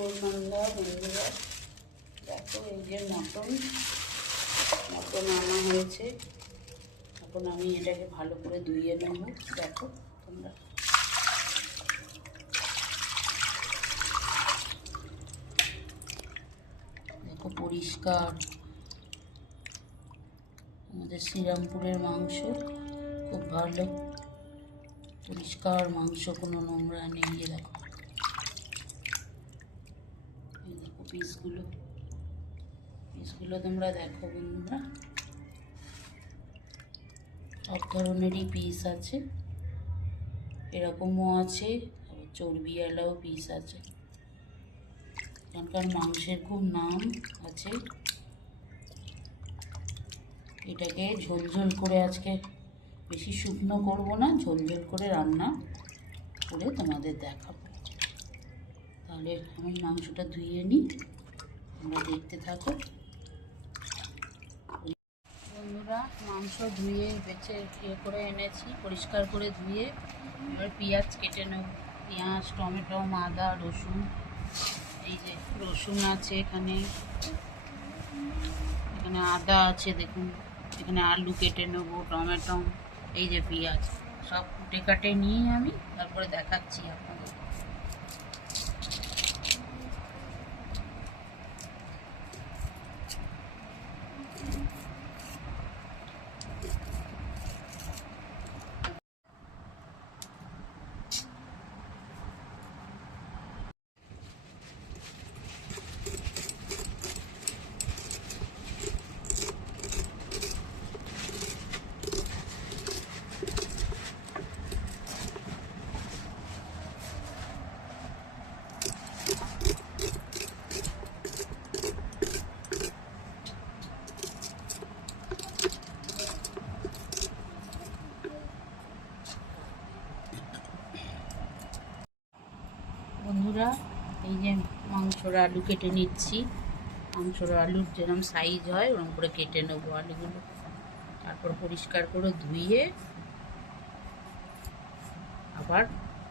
শুভ সন্ধ্যা বন্ধুরা। দেখো এই যে মটন আনা হয়েছে। এখন আমি এটাকে ভালো করে ধুয়ে নেব। দেখো তোমরা, দেখো পরিষ্কার আমাদের শ্রীরামপুরের মাংস, খুব ভালো পরিষ্কার মাংস, কোনো নোংরা নেই। দেখো এই দেখো পিসগুলো তোমরা দেখো বন্ধুরা, সব ধরনেরই পিস আছে, এরকমও আছে, চর্বিওয়ালাও পিস আছে। এখানকার মাংসের খুব নাম আছে। এটাকে ঝোল করে আজকে বেশি শুকনো করব না, ঝোল করে রান্না করে তোমাদের দেখাবো। তাহলে আমি মাংসটা ধুয়ে নিই, তোমরা দেখতে থাকো বন্ধুরা। মাংস ধুয়ে বেছে করে এনেছি, পরিষ্কার করে ধুয়ে। এবার পেঁয়াজ কেটে নেব। পেঁয়াজ, টমেটো, আদা, রসুন। এই যে রসুন আছে এখানে আদা আছে, দেখুন এখানে আলু কেটে নেবো, টমেটো, এই যে পেঁয়াজ, সব কাটে নিয়ে আমি তারপরে দেখাচ্ছি আপনাদের। বন্ধুরা, এই যে মাংসর আলু কেটে নিচ্ছি। মাংসর আলুর যেরকম সাইজ হয় ওরকম করে কেটে নেবো আলুগুলো। তারপর পরিষ্কার করে ধুয়ে আবার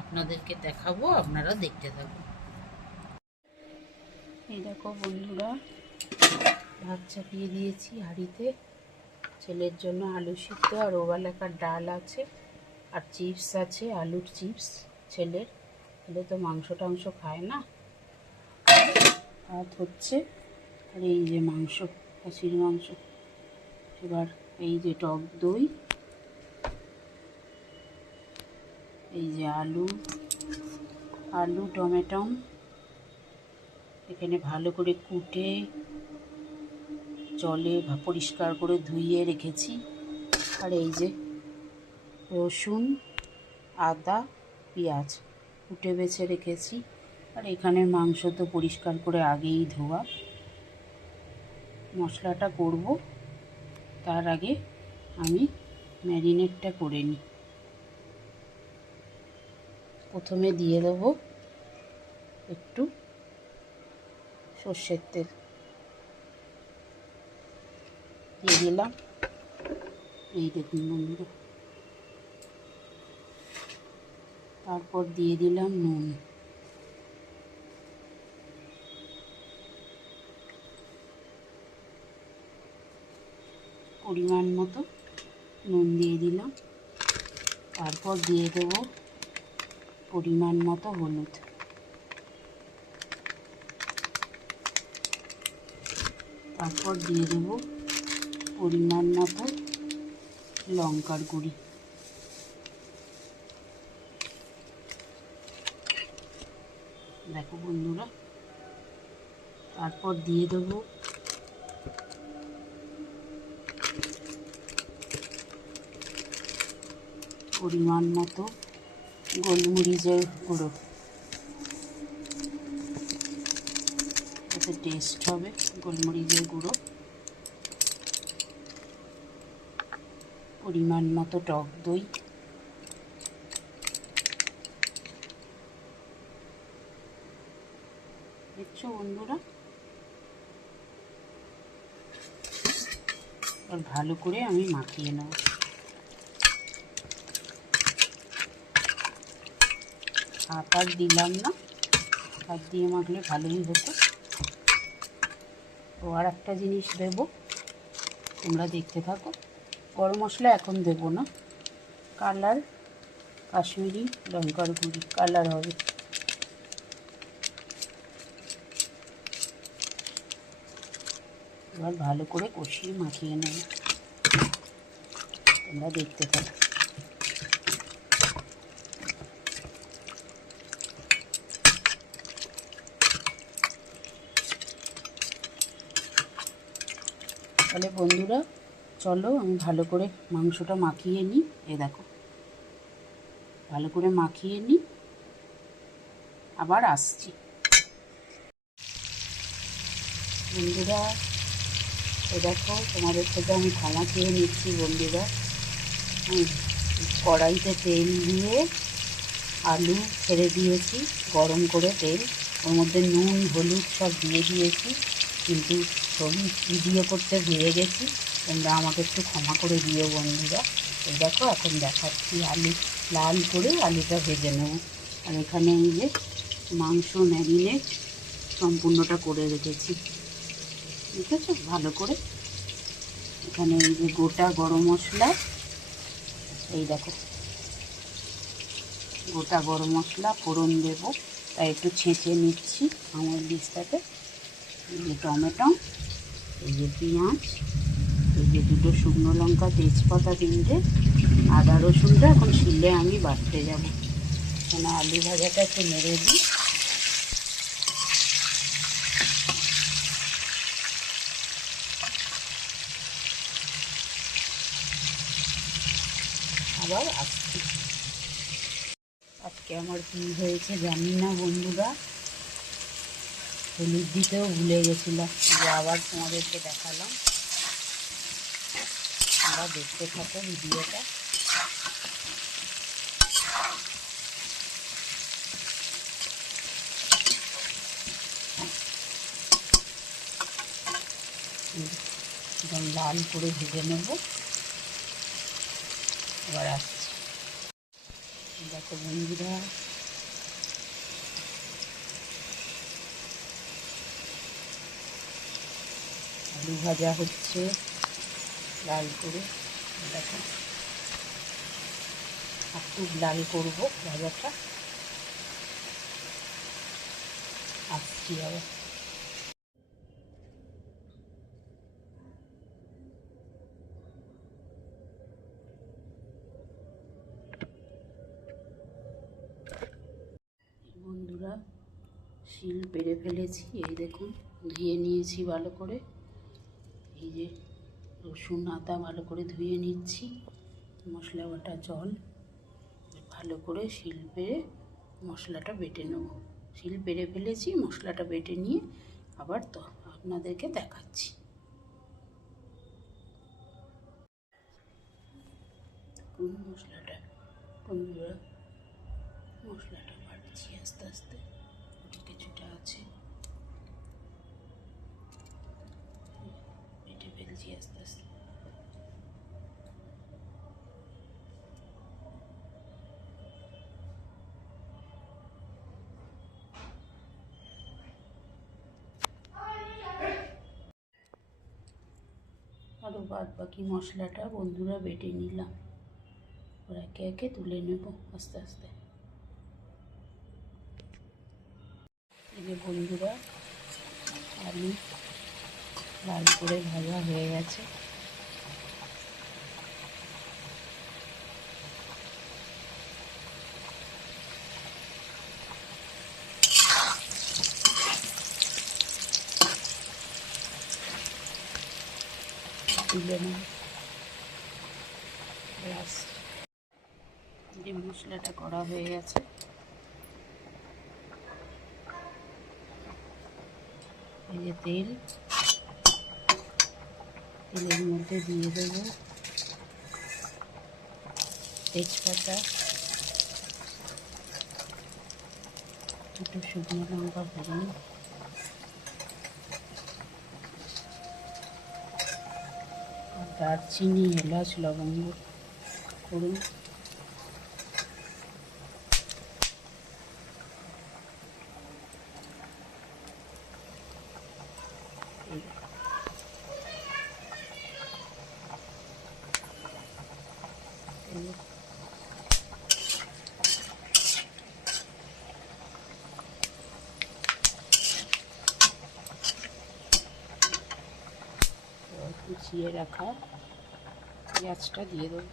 আপনাদেরকে দেখাবো, আপনারা দেখতে থাকুন। এই দেখো বন্ধুরা, ভাত চাপিয়ে দিয়েছি হাঁড়িতে। ছেলের জন্য আলু সিদ্ধ আর ওবেলাকার ডাল আছে, আর চিপস আছে, আলুর চিপস। ছেলে তো মাংস টাংস খায় না। ভাত হচ্ছে, আর এই যে মাংস, খাসির মাংস। এবার এই যে টক দই, এই যে আলু টমেটো এখানে ভালো করে কুটে জলে পরিষ্কার করে ধুইয়ে রেখেছি। আর এই যে রসুন, আদা, পেঁয়াজ কুটে বেছে রেখেছি। আর এখানের মাংস তো পরিষ্কার করে আগেই ধোয়া। মশলাটা করব, তার আগে আমি ম্যারিনেটটা করে নিই। প্রথমে দিয়ে দেবো একটু সর্ষের তেল, দিয়ে দিলাম। এই দেখুন বন্ধুরা, তারপর দিয়ে দিলাম নুন। পরিমাণ মতো নুন দিয়ে দিলাম। তারপর দিয়ে দেবো পরিমাণ মতো হলুদ। তারপর দিয়ে দেবো পরিমাণ মতো লঙ্কার গুঁড়ি। দেখো বন্ধুরা, তারপর দিয়ে দেবো পরিমাণ মতো গোলমরিচের গুঁড়ো, এতে টেস্ট হবে গোলমরিচের গুঁড়ো। পরিমাণ মতো টক দই, দেখছো বন্ধুরা। আর ভালো করে আমি মাখিয়ে নেব। হাত আর দিলাম না, হাত দিয়ে মাখলে ভালোই হতো। তো আর একটা জিনিস দেব, তোমরা দেখতে থাকো। গরম মশলা এখন দেব না, কালার, কাশ্মীরি লঙ্কার গুঁড়ি কালার হবে। এবার ভালো করে কষিয়ে মাখিয়ে নেব, তোমরা দেখতে থাকো। তাহলে বন্ধুরা চলো আমি ভালো করে মাংসটা মাখিয়ে নিই। দেখো ভালো করে মাখিয়ে নিই, আবার আসছি। বন্ধুরা দেখো তোমাদের থেকে আমি ক্ষমা চেয়ে নিচ্ছি বন্ধুরা। কড়াইতে তেল দিয়ে আলু ছেড়ে দিয়েছি, গরম করে তেল, ওর মধ্যে নুন হলুদ সব দিয়ে দিয়েছি, কিন্তু ছবি ভিডিও করতে ভুলে গেছি, তোমরা আমাকে একটু ক্ষমা করে দিও বন্ধুরা। এই দেখো এখন দেখাচ্ছি, আলু লাল করে আলুটা ভেজে নেব। আর এখানে এই যে মাংস ম্যারিনেট সম্পূর্ণটা করে রেখেছি, দেখেছো ভালো করে। এখানে এই যে গোটা গরম মশলা, এই দেখো গোটা গরম মশলা ফোড়ন দেবো, তাই একটু ছেঁচে নিচ্ছি আমার লিস্টটাতে। এই যে টমেটো, এই যে পেঁয়াজ, এই যে দুটো শুকনো লঙ্কা, তেজপাতা তিনটে, আদা রসুনটা এখন শিলে আমি বাটতে যাবো। এখানে আলু ভাজাটা একটু নেড়ে দিই। আবার আসছি। আজকে আমার কী হয়েছে জানি না বন্ধুরা, হলুদ দিতেও ভুলে গেছিলাম, যে আবার তোমাদেরকে দেখালাম। তোমরা দেখতে থাকো ভিডিওটা। একদম লাল করে ভেজে নেব, এবার আসছি। দেখো বন্ধুরা আলু ভাজা হচ্ছে লাল করে, দেখো একটু লাল করব ভাজাটা, আসছি আবার। বন্ধুরা শিল পেরে ফেলেছি, এই দেখুন ধুয়ে নিয়েছি ভালো করে। এই যে রসুন আদা ভালো করে ধুয়ে নিচ্ছি, মশলা বাটা জল, ভালো করে শিল পেরে মশলাটা বেটে নেব। শিল পেরে ফেলেছি, মশলাটা বেটে নিয়ে আবার তো আপনাদেরকে দেখাচ্ছি। কোন মশলাটা বন্ধুরা, মশলাটা বাড়ছি আস্তে আস্তে, কিছুটা আছে বেটে ফেলছি আস্তে আস্তে। আরও বাদ বাকি মশলাটা বন্ধুরা বেটে নিলাম, ওর একে একে তুলে নেব আস্তে আস্তে। এই যে বন্ধুরা আলু লাল করে ভাজা হয়ে গেছে, তুলে নেব। ব্যাস যে মশলাটা করা হয়ে গেছে, এই যে তেল, তেলের মধ্যে দিয়ে দেবো তেজপাতা, দুটো শুকনো লঙ্কা ফোড়ন, আর দারচিনি এলাচ লবঙ্গ ফোড়ন, কুচিয়ে রাখা পেঁয়াজটা দিয়ে দেবো।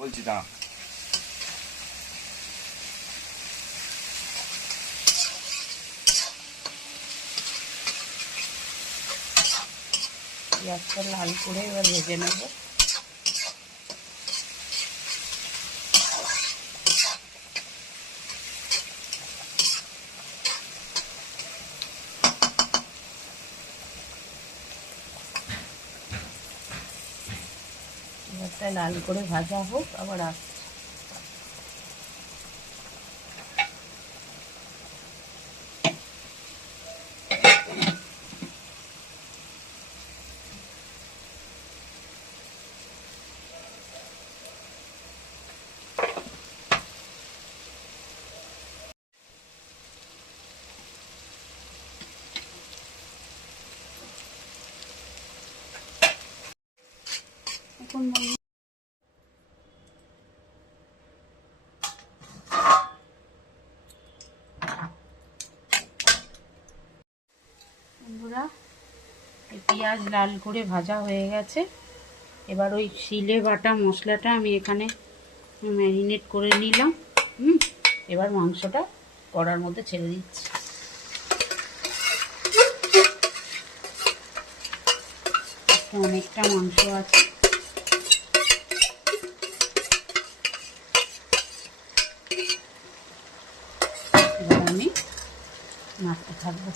বলছি দাঁড়া। পেঁয়াজটা লাল করে এবার ভেজে নেব। পেঁয়াজটা লাল করে ভাজা হোক, আবার আসছে। এখন বন্ধুরা, এই পেঁয়াজ লাল করে ভাজা হয়ে গেছে। এবার ওই শিলে বাটা মশলাটা আমি এখানে ম্যারিনেট করে নিলাম। এবার মাংসটা কড়ার মধ্যে ছেড়ে দিচ্ছি। অনেকটা মাংস আছে। এবার আমি নাড়তে থাকবো।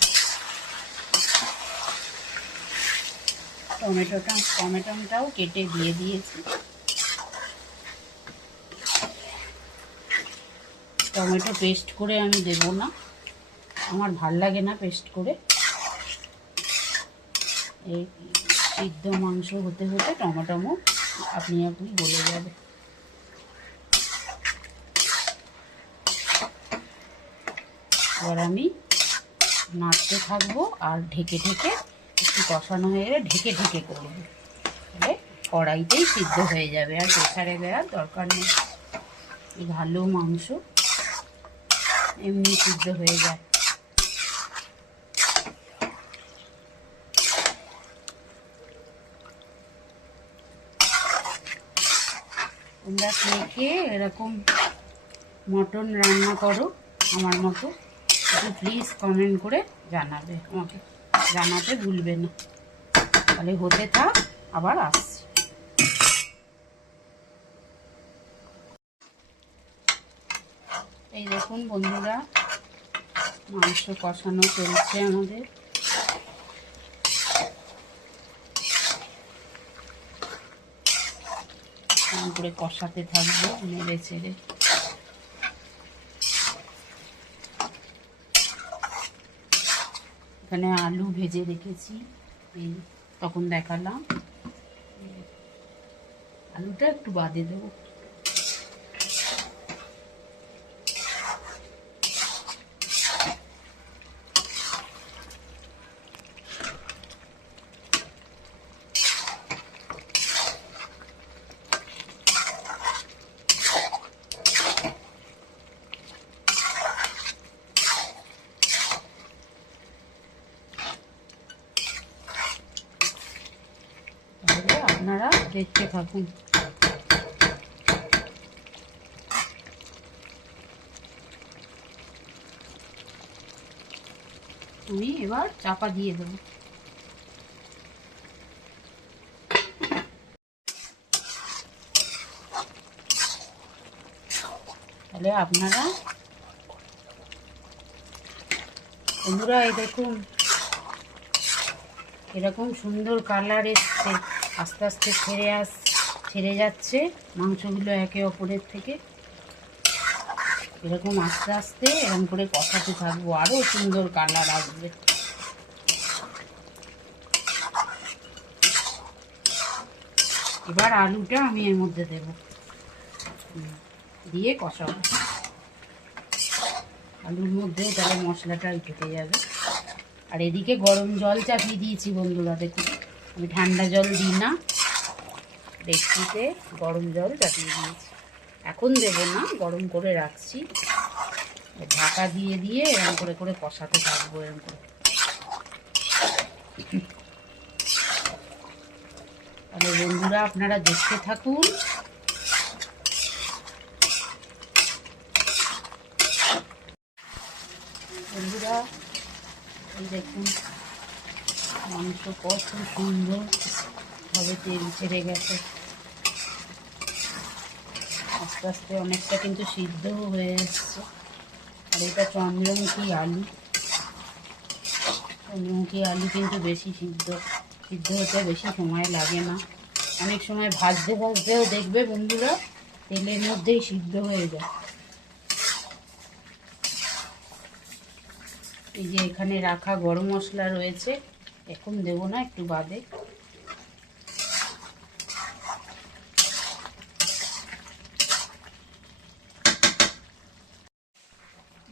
টমেটোটাও কেটে দিয়ে দিয়েছি। টমেটো পেস্ট করে আমি দেবো না, আমার ভাল লাগে না পেস্ট করে। এই সিদ্ধ মাংস হতে হতে টমেটো আপনি গলে যাবে। এবার আমি নাড়তে থাকবো আর ঢেকে ঢেকে, একটু কষানো হয়ে গেলে ঢেকে ঢেকে করবো, তাহলে কড়াইতেই সিদ্ধ হয়ে যাবে, আর প্রেসারে দেওয়ার দরকার নেই। এই ভালো মাংস এমনি সিদ্ধ হয়ে যায়। তোমরা খেয়ে এরকম মটন রান্না করো আমার মতো, একটু প্লিজ কমেন্ট করে জানাবে, আমাকে জানাতে ভুলবে না। তাহলে হতে থাক, আবার আসছি। এই দেখুন বন্ধুরা, মাংস কষানো চলছে আমাদের। করে কষাতে থাকবো নেড়ে চেড়ে। এখানে আলু ভেজে রেখেছি, এই তখন দেখালাম। আলুটা একটু বাদে দেবো। আপনারা দেখতে থাকুন। আমি এবার চাপা দিয়ে দেবো। তাহলে আপনারা বন্ধুরা, এই দেখুন এরকম সুন্দর কালার এসছে, আস্তে আস্তে ছেড়ে যাচ্ছে মাংসগুলো একে অপরের থেকে। এরকম আস্তে আস্তে এরকম করে কষাতে থাকবো, আরও সুন্দর কালার আসবে। এবার আলুটা আমি এর মধ্যে দেব, দিয়ে কষাবো। আলুর মধ্যেও তাহলে মশলাটা ঢুকে যাবে। আর এদিকে গরম জল চাপিয়ে দিয়েছি বন্ধুরা, দেখুন আমি ঠান্ডা জল দিই না, ডেকচিতে গরম জল চাপিয়ে দিয়েছি। এখন দেবো না, গরম করে রাখছি। ঢাকা দিয়ে দিয়ে এরকম করে করে কষাতে থাকবো এরকম করে। তাহলে বন্ধুরা আপনারা দেখতে থাকুন। বন্ধুরা এই দেখুন মাংস কত সুন্দর ভাবে তেল ছেড়ে গেছে, আস্তে আস্তে অনেকটা কিন্তু সিদ্ধও হয়ে এসছে। আর এটা চন্দ্রমুখী আলু, চন্দ্রমুখী আলু কিন্তু বেশি সিদ্ধ হতে বেশি সময় লাগে না। অনেক সময় ভাজতে ভাজতেও দেখবে বন্ধুরা তেলের মধ্যেই সিদ্ধ হয়ে যায়। এই যে এখানে রাখা গরম মশলা রয়েছে, এখন দেব না, একটু বাদে।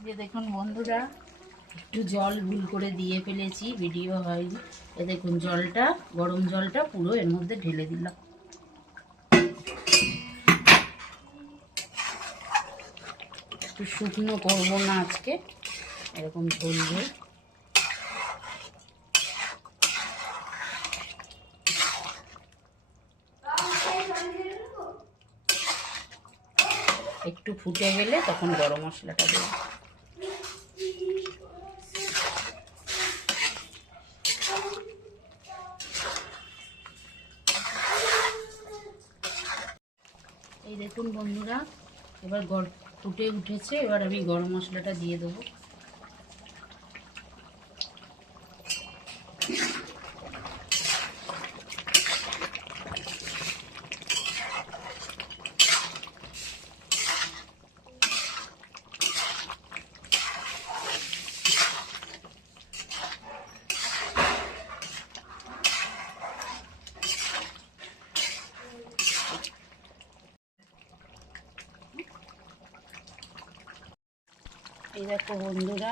যে দেখুন বন্ধুরা একটু জল ভুল করে দিয়ে ফেলেছি, ভিডিও হয়নি। এ দেখুন জলটা, গরম জলটা পুরো এর মধ্যে ঢেলে দিলাম। একটু শুকনো করবো না আজকে, এরকম ঝোল ঝোল। একটু ফুটে গেলে তখন গরম মশলাটা দেবো। এই দেখুন বন্ধুরা এবার ফুটে উঠেছে, এবার আমি গরম মশলাটা দিয়ে দেবো। এই দেখো বন্ধুরা